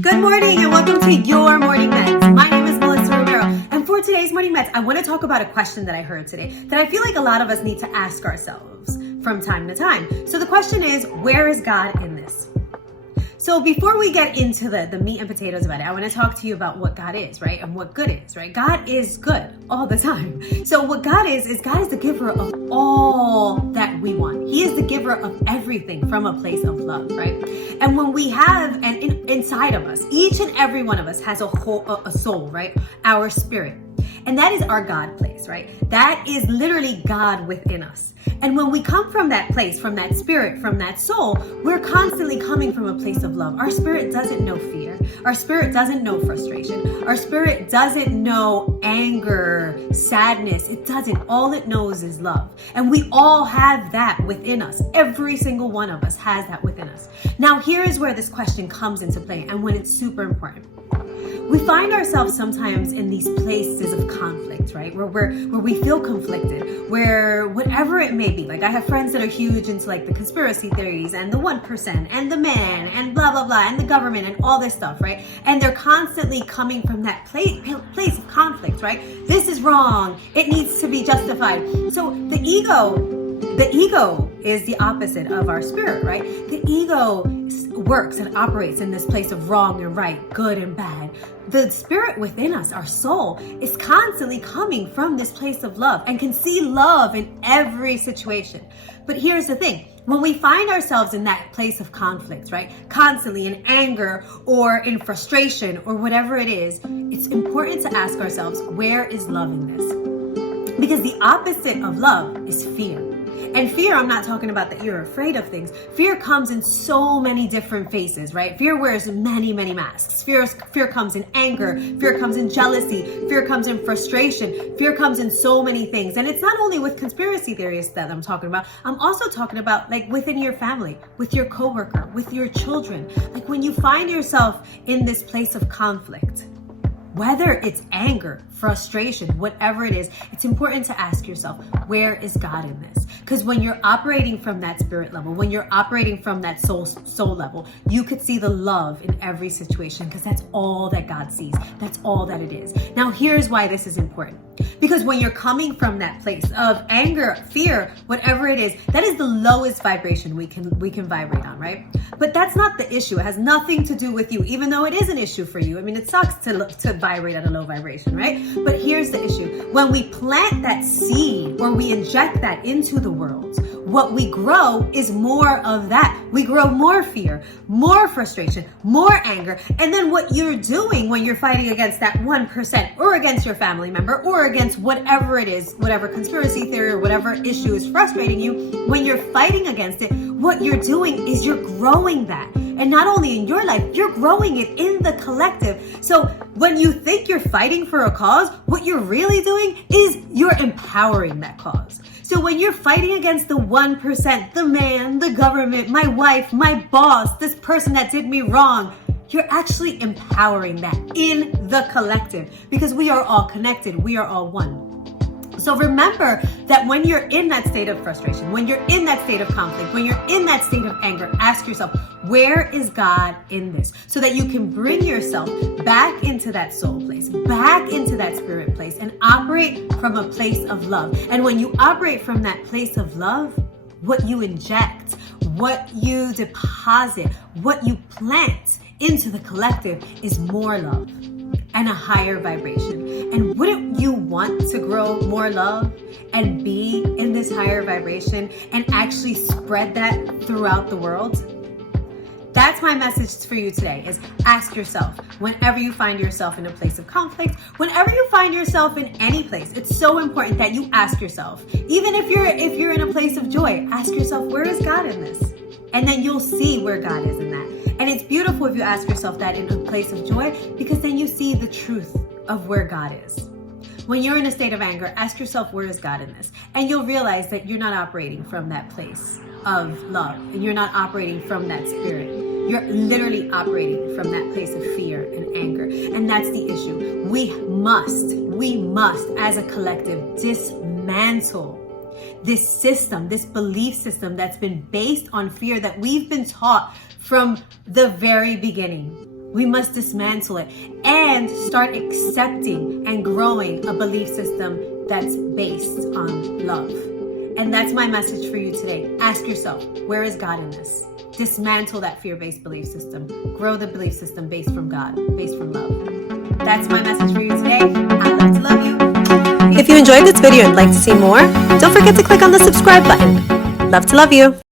Good morning and welcome to your Morning Meds. My name is Melissa Romero, and for today's Morning Meds, I want to talk about a question that I heard today that I feel like a lot of us need to ask ourselves from time to time. So the question is, where is God in this? So before we get into the meat and potatoes about it, I want to talk to you about what God is, right? And what good is, right? God is good all the time. So what God is God is the giver of all that we want. He is the giver of everything from a place of love, right? And when we have, inside of us, each and every one of us has a soul, right? Our spirit. And that is our God place, right? That is literally God within us. And when we come from that place, from that spirit, from that soul, we're constantly coming from a place of love. Our spirit doesn't know fear. Our spirit doesn't know frustration. Our spirit doesn't know anger, sadness. It doesn't. All it knows is love. And we all have that within us. Every single one of us has that within us. Now, here is where this question comes into play and when it's super important. We find ourselves sometimes in these places of conflict, right? Where we feel conflicted, where whatever it may be. Like I have friends that are huge into like the conspiracy theories and the 1% and the man and blah, blah, blah, and the government and all this stuff, right? And they're constantly coming from that place of conflict, right? This is wrong. It needs to be justified. So the ego is the opposite of our spirit, right? The ego works and operates in this place of wrong and right, good and bad. The spirit within us, our soul, is constantly coming from this place of love and can see love in every situation. But here's the thing. When we find ourselves in that place of conflict, right? Constantly in anger or in frustration or whatever it is, it's important to ask ourselves, where is love in this? Because the opposite of love is fear. And fear, I'm not talking about that you're afraid of things. Fear comes in so many different faces, right? Fear wears many, many masks. Fear comes in anger. Fear comes in jealousy. Fear comes in frustration. Fear comes in so many things. And it's not only with conspiracy theorists that I'm talking about. I'm also talking about like within your family, with your coworker, with your children. Like when you find yourself in this place of conflict, whether it's anger, frustration, whatever it is, it's important to ask yourself, where is God in this? Because when you're operating from that spirit level, when you're operating from that soul level, you could see the love in every situation because that's all that God sees. That's all that it is. Now, here's why this is important. Because when you're coming from that place of anger, fear, whatever it is, that is the lowest vibration we can vibrate on, right? But that's not the issue. It has nothing to do with you, even though it is an issue for you. I mean, it sucks to vibrate at a low vibration, right? But here's the issue. When we plant that seed or we inject that into the world, what we grow is more of that. We grow more fear, more frustration, more anger. And then what you're doing when you're fighting against that 1% or against your family member or against whatever it is, whatever conspiracy theory or whatever issue is frustrating you, when you're fighting against it, what you're doing is you're growing that. And not only in your life, you're growing it in the collective. So when you think you're fighting for a cause, what you're really doing is you're empowering that cause. So when you're fighting against the 1%, the man, the government, my wife, my boss, this person that did me wrong, you're actually empowering that in the collective because we are all connected. We are all one. So remember that when you're in that state of frustration, when you're in that state of conflict, when you're in that state of anger, ask yourself, where is God in this? So that you can bring yourself back into that soul place, back into that spirit place, and operate from a place of love. And when you operate from that place of love, what you inject, what you deposit, what you plant into the collective is more love and a higher vibration. And wouldn't you want to grow more love and be in this higher vibration and actually spread that throughout the world? That's my message for you today is ask yourself, whenever you find yourself in a place of conflict, whenever you find yourself in any place, it's so important that you ask yourself, even if you're in a place of joy, ask yourself, where is God in this? And then you'll see where God is in that. And it's beautiful if you ask yourself that in a place of joy, because then you see the truth of where God is. When you're in a state of anger, ask yourself, where is God in this? And you'll realize that you're not operating from that place of love, and you're not operating from that spirit. You're literally operating from that place of fear and anger. And that's the issue. We must, as a collective, dismantle this system, this belief system that's been based on fear that we've been taught from the very beginning. We must dismantle it and start accepting and growing a belief system that's based on love. And that's my message for you today. Ask yourself, where is God in this? Dismantle that fear-based belief system. Grow the belief system based from God, based from love. That's my message for you today. I love to love you. If you enjoyed this video and would like to see more, don't forget to click on the subscribe button. Love to love you.